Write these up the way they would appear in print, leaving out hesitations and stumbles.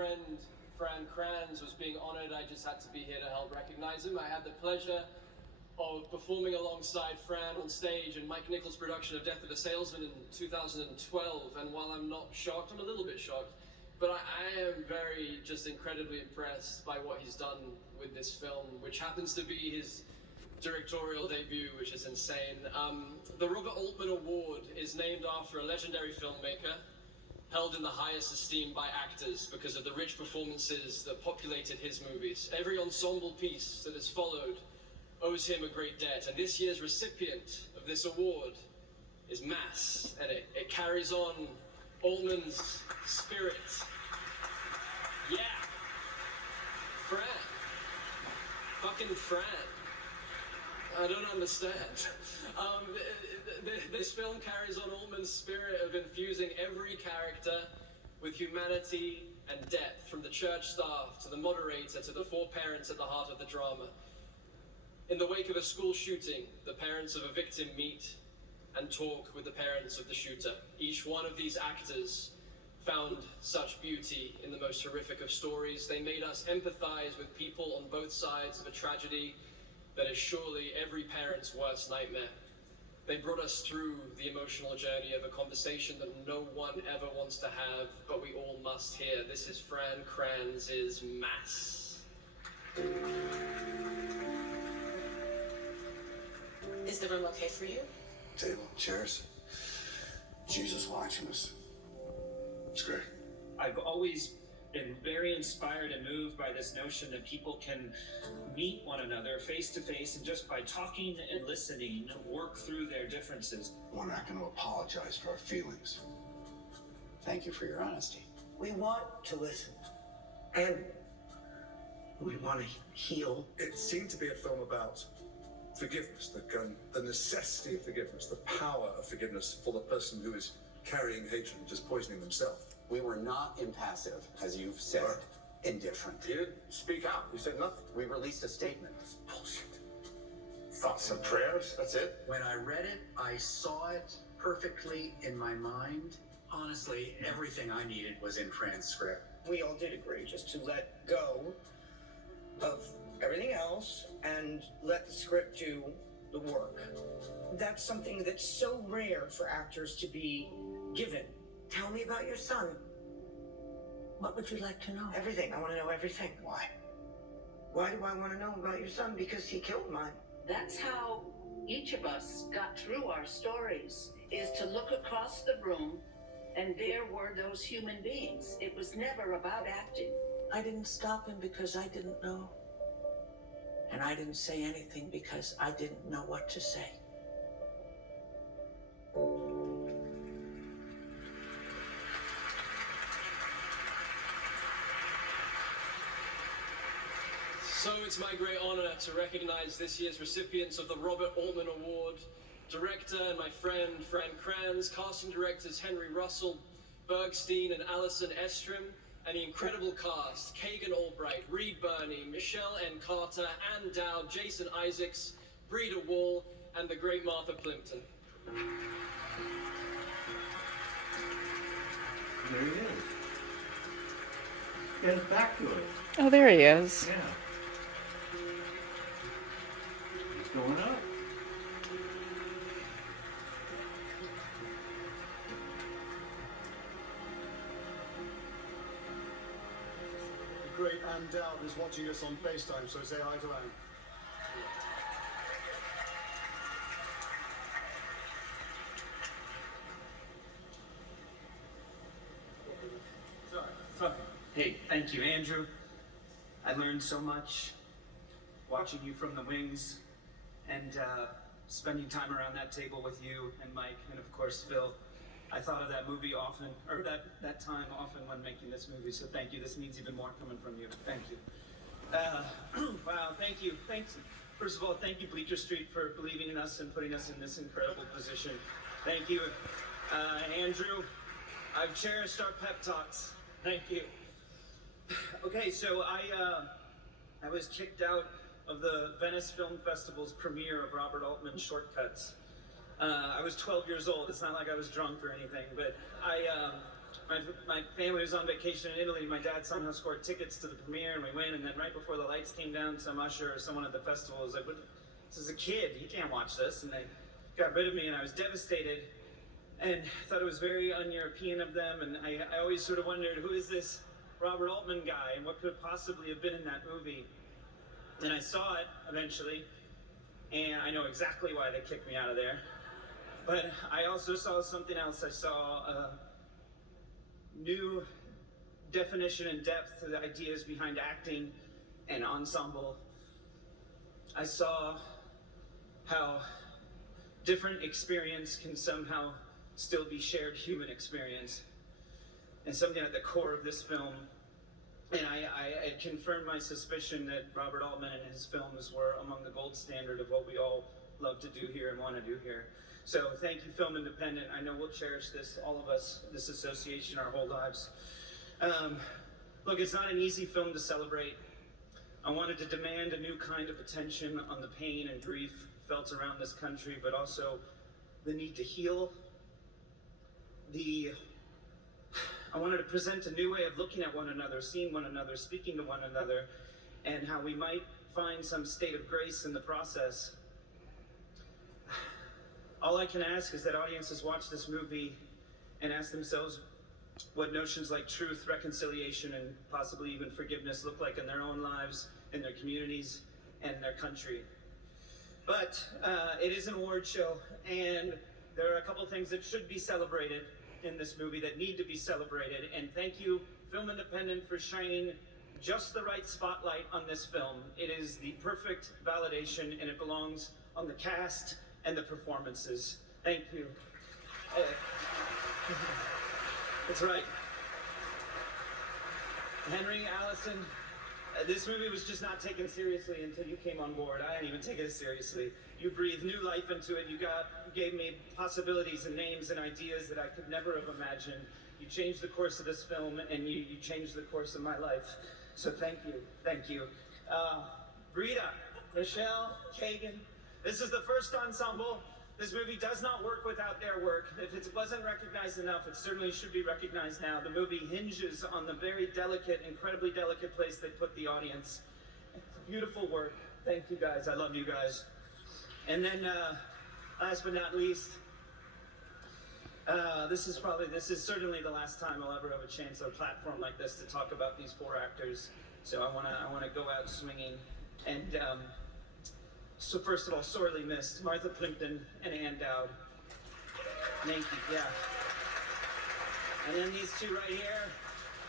friend, Fran Kranz, was being honored, I just had to be here to help recognize him. I had the pleasure of performing alongside Fran on stage in Mike Nichols' production of Death of a Salesman in 2012, and while I'm not shocked, I'm a little bit shocked, but I am very, just incredibly impressed by what he's done with this film, which happens to be his directorial debut, which is insane. The Robert Altman Award is named after a legendary filmmaker, held in the highest esteem by actors because of the rich performances that populated his movies. Every ensemble piece that has followed owes him a great debt, and this year's recipient of this award is Mass, and it carries on Altman's spirit. Yeah, Fran. Fucking Fran. I don't understand. This film carries on Altman's spirit of infusing every character with humanity and depth, from the church staff to the moderator to the four parents at the heart of the drama. In the wake of a school shooting, the parents of a victim meet and talk with the parents of the shooter. Each one of these actors found such beauty in the most horrific of stories. They made us empathize with people on both sides of a tragedy that is surely every parent's worst nightmare. They brought us through the emotional journey of a conversation that no one ever wants to have, but we all must hear. This is Fran Kranz's Mass. Is the room okay for you? Table, chairs. Jesus watching us. It's great. I've always been very inspired and moved by this notion that people can meet one another face to face and just by talking and listening, work through their differences. We're not going to apologize for our feelings. Thank you for your honesty. We want to listen. And we want to heal. It seemed to be a film about forgiveness, the necessity of forgiveness, the power of forgiveness for the person who is carrying hatred and just poisoning themselves. We were not impassive, as you've said, Right. indifferent. You didn't speak out. You said nothing. We released a statement. That's bullshit. Thoughts and prayers, that's it? When I read it, I saw it perfectly in my mind. Honestly, everything I needed was in Fran's script. We all did agree just to let go of everything else and let the script do the work. That's something that's so rare for actors to be given. Tell me about your son. What would you like to know? Everything. I want to know everything. Why? Why do I want to know about your son? Because he killed mine. That's how each of us got through our stories, is to look across the room, and there were those human beings. It was never about acting. I didn't stop him because I didn't know. And I didn't say anything because I didn't know what to say. So it's my great honor to recognize this year's recipients of the Robert Altman Award. Director and my friend, Fran Kranz, casting directors Henry Russell, Bergstein and Alison Estrim, and the incredible cast, Kagen Albright, Reed Birney, Michelle N. Carter, Ann Dowd, Jason Isaacs, Breda Wall, and the great Martha Plimpton. There he is. Get us back to it. Oh, there he is. Yeah. He's going up. The great Ann Dowd is watching us on FaceTime, so say hi to Ann. Hey, thank you, Andrew. I learned so much watching you from the wings and spending time around that table with you and Mike and of course Phil. I thought of that movie often, or that time often when making this movie, so thank you. This means even more coming from you. Thank you. Wow, thank you. Thanks. First of all, thank you, Bleecker Street, for believing in us and putting us in this incredible position. Thank you. Andrew, I've cherished our pep talks. Thank you. Okay, so I was kicked out of the Venice Film Festival's premiere of Robert Altman's Shortcuts. I was 12 years old. It's not like I was drunk or anything, but my family was on vacation in Italy. My dad somehow scored tickets to the premiere, and we went. And then right before the lights came down, some usher or someone at the festival was like, "This is a kid. He can't watch this." And they got rid of me, and I was devastated, and thought it was very un-European of them. And I always sort of wondered, who is this Robert Altman guy, and what could possibly have been in that movie? And I saw it eventually, and I know exactly why they kicked me out of there. But I also saw something else. I saw a new definition and depth to the ideas behind acting and ensemble. I saw how different experience can somehow still be shared human experience, and something at the core of this film. And I confirmed my suspicion that Robert Altman and his films were among the gold standard of what we all love to do here and want to do here. So thank you, Film Independent. I know we'll cherish this, all of us, this association, our whole lives. Look, it's not an easy film to celebrate. I wanted to demand a new kind of attention on the pain and grief felt around this country, but also the need to heal. I wanted to present a new way of looking at one another, seeing one another, speaking to one another, and how we might find some state of grace in the process. All I can ask is that audiences watch this movie and ask themselves what notions like truth, reconciliation, and possibly even forgiveness look like in their own lives, in their communities, and in their country. But it is an award show, and there are a couple things that should be celebrated in this movie, that need to be celebrated. And thank you, Film Independent, for shining just the right spotlight on this film. It is the perfect validation, and it belongs on the cast and the performances. Thank you. That's right. Henry, Allison, this movie was just not taken seriously until you came on board. I didn't even take it seriously. You breathed new life into it. You gave me possibilities and names and ideas that I could never have imagined. You changed the course of this film, and you changed the course of my life. So thank you, thank you. Rita, Rochelle, Kagan, this is the first ensemble. This movie does not work without their work. If it wasn't recognized enough, it certainly should be recognized now. The movie hinges on the very delicate, incredibly delicate place they put the audience. It's beautiful work. Thank you guys, I love you guys. And then, last but not least, this is certainly the last time I'll ever have a chance on a platform like this to talk about these four actors. So I wanna go out swinging. And so first of all, sorely missed Martha Plimpton and Ann Dowd. Thank you, yeah. And then these two right here,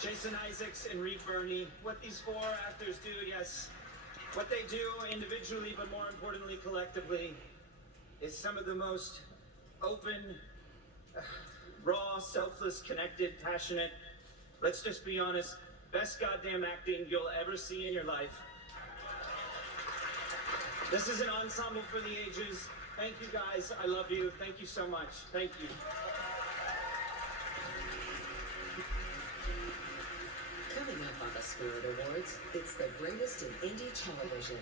Jason Isaacs and Reed Birney. What these four actors do, yes, what they do individually, but more importantly, collectively, is some of the most open, raw, selfless, connected, passionate, let's just be honest, best goddamn acting you'll ever see in your life. This is an ensemble for the ages. Thank you guys, I love you, thank you so much, thank you. Coming up on the Spirit Awards, it's the greatest in indie television.